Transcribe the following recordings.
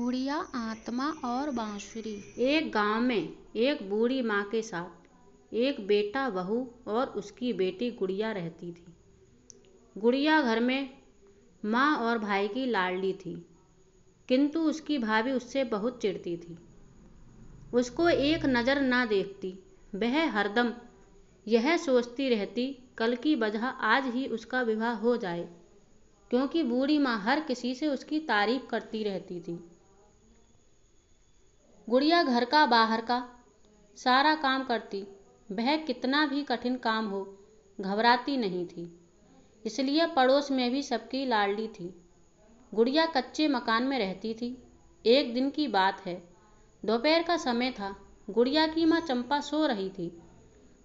गुड़िया, आत्मा और बांसुरी। एक गांव में एक बूढ़ी माँ के साथ एक बेटा, बहू और उसकी बेटी गुड़िया रहती थी। गुड़िया घर में माँ और भाई की लाडली थी, किंतु उसकी भाभी उससे बहुत चिढ़ती थी। उसको एक नज़र ना देखती। वह हरदम यह सोचती रहती, कल की वजह आज ही उसका विवाह हो जाए, क्योंकि बूढ़ी माँ हर किसी से उसकी तारीफ करती रहती थी। गुड़िया घर का बाहर का सारा काम करती। वह कितना भी कठिन काम हो घबराती नहीं थी, इसलिए पड़ोस में भी सबकी लाडली थी। गुड़िया कच्चे मकान में रहती थी। एक दिन की बात है, दोपहर का समय था। गुड़िया की माँ चंपा सो रही थी।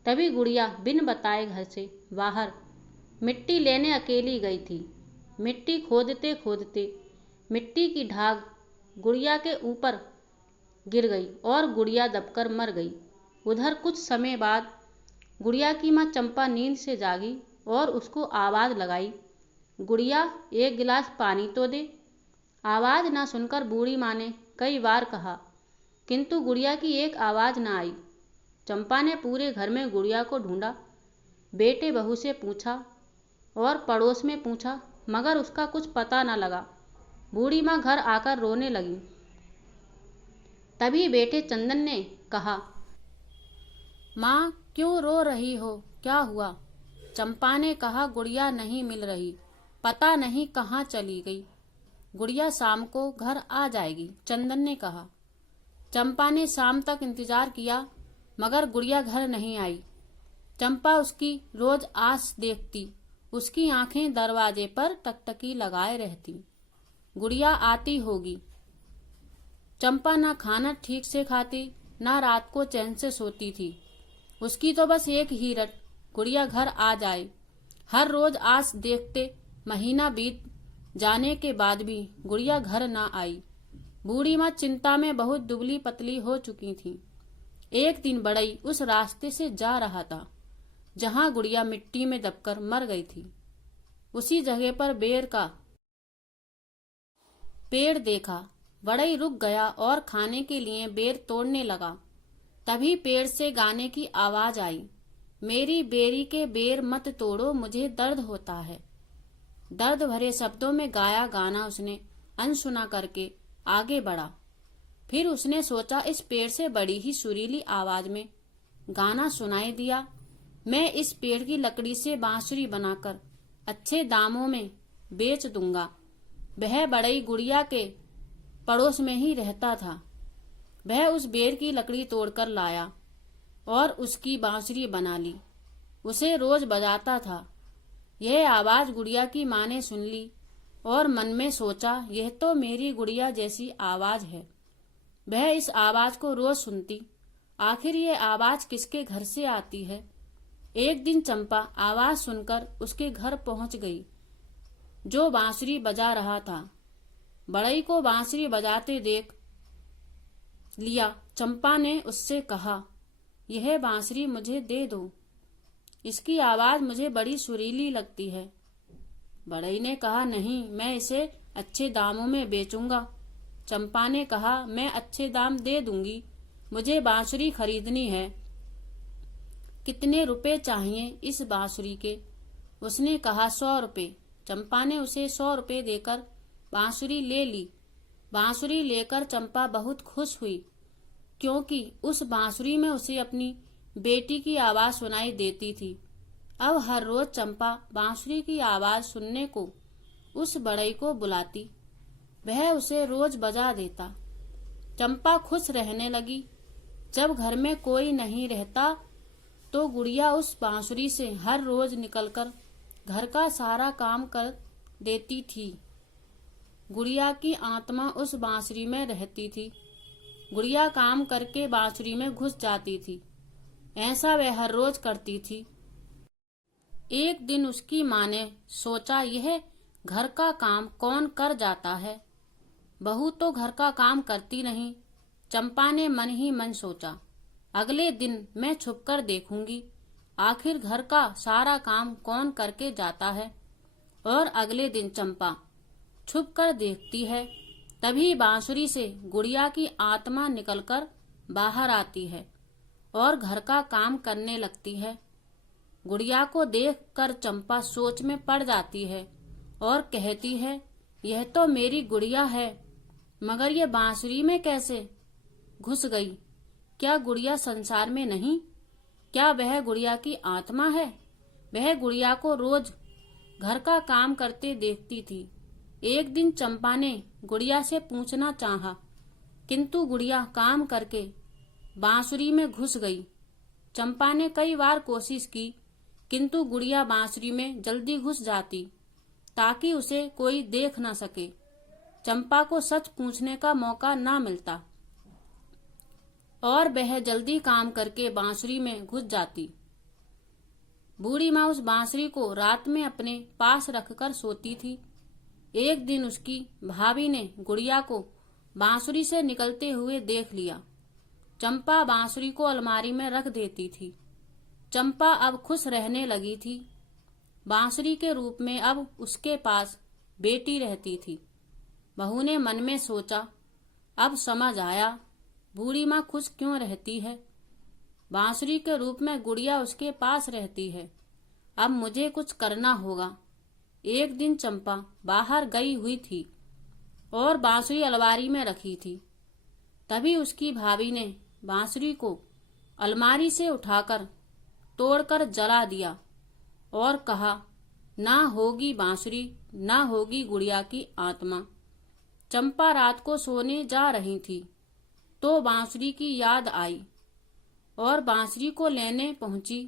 तभी गुड़िया बिन बताए घर से बाहर मिट्टी लेने अकेली गई थी। मिट्टी खोदते खोदते मिट्टी की ढाग गुड़िया के ऊपर गिर गई और गुड़िया दबकर मर गई। उधर कुछ समय बाद गुड़िया की माँ चंपा नींद से जागी और उसको आवाज़ लगाई, गुड़िया, एक गिलास पानी तो दे। आवाज़ ना सुनकर बूढ़ी माँ ने कई बार कहा, किंतु गुड़िया की एक आवाज़ ना आई। चंपा ने पूरे घर में गुड़िया को ढूंढा, बेटे बहू से पूछा और पड़ोस में पूछा, मगर उसका कुछ पता न लगा। बूढ़ी माँ घर आकर रोने लगी। तभी बेटे चंदन ने कहा, माँ क्यों रो रही हो, क्या हुआ? चंपा ने कहा, गुड़िया नहीं मिल रही, पता नहीं कहाँ चली गई। गुड़िया शाम को घर आ जाएगी, चंदन ने कहा। चंपा ने शाम तक इंतजार किया, मगर गुड़िया घर नहीं आई। चंपा उसकी रोज आस देखती। उसकी आंखें दरवाजे पर टकटकी लगाए रहती, गुड़िया आती होगी। चंपा ना खाना ठीक से खाती, ना रात को चैन से सोती थी। उसकी तो बस एक ही रट, गुड़िया घर आ जाए। हर रोज आस देखते महीना बीत जाने के बाद भी गुड़िया घर ना आई। बूढ़ी माँ चिंता में बहुत दुबली पतली हो चुकी थी। एक दिन बड़ई उस रास्ते से जा रहा था जहां गुड़िया मिट्टी में दबकर मर गई थी। उसी जगह पर बेर का पेड़ देखा। बड़ई रुक गया और खाने के लिए बेर तोड़ने लगा। तभी पेड़ से गाने की आवाज आई, मेरी बेरी के बेर मत तोड़ो, मुझे दर्द होता है। दर्द भरे शब्दों में गाया गाना उसने अनसुना करके आगे बढ़ा। फिर उसने सोचा, इस पेड़ से बड़ी ही सुरीली आवाज में गाना सुनाई दिया। मैं इस पेड़ की लकड़ी से बांसुरी बनाकर अच्छे दामों में बेच दूंगा। वह बड़ई गुड़िया के पड़ोस में ही रहता था। वह उस बेर की लकड़ी तोड़कर लाया और उसकी बांसुरी बना ली। उसे रोज बजाता था। यह आवाज गुड़िया की माँ ने सुन ली और मन में सोचा, यह तो मेरी गुड़िया जैसी आवाज है। वह इस आवाज को रोज सुनती। आखिर ये आवाज किसके घर से आती है? एक दिन चंपा आवाज सुनकर उसके घर पहुंच गई, जो बांसुरी बजा रहा था। बड़ई को बांसुरी बजाते देख लिया। चंपा ने उससे कहा, यह बांसुरी मुझे दे दो, इसकी आवाज मुझे बड़ी सुरीली लगती है। बड़ई ने कहा, नहीं, मैं इसे अच्छे दामों में बेचूंगा। चंपा ने कहा, मैं अच्छे दाम दे दूंगी, मुझे बांसुरी खरीदनी है। कितने रुपए चाहिए इस बांसुरी के? उसने कहा, 100 रुपए। चंपा ने उसे 100 रुपए देकर बांसुरी ले ली। बांसुरी लेकर चंपा बहुत खुश हुई, क्योंकि उस बांसुरी में उसे अपनी बेटी की आवाज सुनाई देती थी। अब हर रोज चंपा बांसुरी की आवाज सुनने को उस बड़ई को बुलाती। वह उसे रोज बजा देता। चंपा खुश रहने लगी। जब घर में कोई नहीं रहता तो गुड़िया उस बांसुरी से हर रोज निकलकर घर का सारा काम कर देती थी। गुड़िया की आत्मा उस बांसुरी में रहती थी। गुड़िया काम करके बांसुरी में घुस जाती थी। ऐसा वह हर रोज करती थी। एक दिन उसकी माँ ने सोचा, यह घर का काम कौन कर जाता है? बहू तो घर का काम करती नहीं। चंपा ने मन ही मन सोचा, अगले दिन मैं छुपकर देखूंगी, आखिर घर का सारा काम कौन करके जाता है। और अगले दिन चंपा छुपकर देखती है। तभी बांसुरी से गुड़िया की आत्मा निकलकर बाहर आती है और घर का काम करने लगती है। गुड़िया को देखकर चंपा सोच में पड़ जाती है और कहती है, यह तो मेरी गुड़िया है, मगर ये बांसुरी में कैसे घुस गई? क्या गुड़िया संसार में नहीं? क्या वह गुड़िया की आत्मा है? वह गुड़िया को रोज घर का काम करते देखती थी। एक दिन चंपा ने गुड़िया से पूछना चाहा, किंतु गुड़िया काम करके बांसुरी में घुस गई। चंपा ने कई बार कोशिश की, किंतु गुड़िया बांसुरी में जल्दी घुस जाती ताकि उसे कोई देख न सके। चंपा को सच पूछने का मौका न मिलता और वह जल्दी काम करके बांसुरी में घुस जाती। बूढ़ी माँ उस बांसुरी को रात में अपने पास रखकर सोती थी। एक दिन उसकी भाभी ने गुड़िया को बांसुरी से निकलते हुए देख लिया। चंपा बांसुरी को अलमारी में रख देती थी। चंपा अब खुश रहने लगी थी। बांसुरी के रूप में अब उसके पास बेटी रहती थी। बहू ने मन में सोचा, अब समझ आया बूढ़ी माँ खुश क्यों रहती है। बांसुरी के रूप में गुड़िया उसके पास रहती है। अब मुझे कुछ करना होगा। एक दिन चंपा बाहर गई हुई थी और बांसुरी अलमारी में रखी थी। तभी उसकी भाभी ने बांसुरी को अलमारी से उठाकर तोड़कर जला दिया और कहा, ना होगी बांसुरी, ना होगी गुड़िया की आत्मा। चंपा रात को सोने जा रही थी तो बांसुरी की याद आई और बांसुरी को लेने पहुंची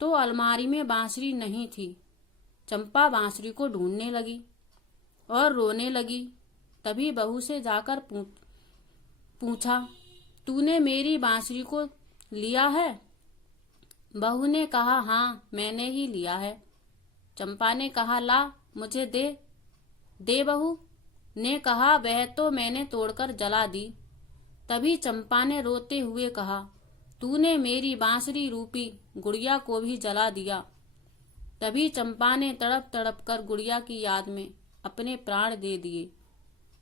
तो अलमारी में बांसुरी नहीं थी। चंपा बांसुरी को ढूंढने लगी और रोने लगी। तभी बहू से जाकर पूछा, तूने मेरी बांसुरी को लिया है? बहू ने कहा, हाँ मैंने ही लिया है। चंपा ने कहा, ला मुझे दे। बहू ने कहा, वह तो मैंने तोड़कर जला दी। तभी चंपा ने रोते हुए कहा, तूने मेरी बांसुरी रूपी गुड़िया को भी जला दिया। तभी चंपा ने तड़प तड़प कर गुड़िया की याद में अपने प्राण दे दिए।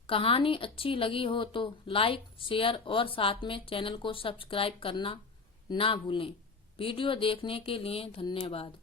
कहानी अच्छी लगी हो तो लाइक, शेयर और साथ में चैनल को सब्सक्राइब करना ना भूलें। वीडियो देखने के लिए धन्यवाद।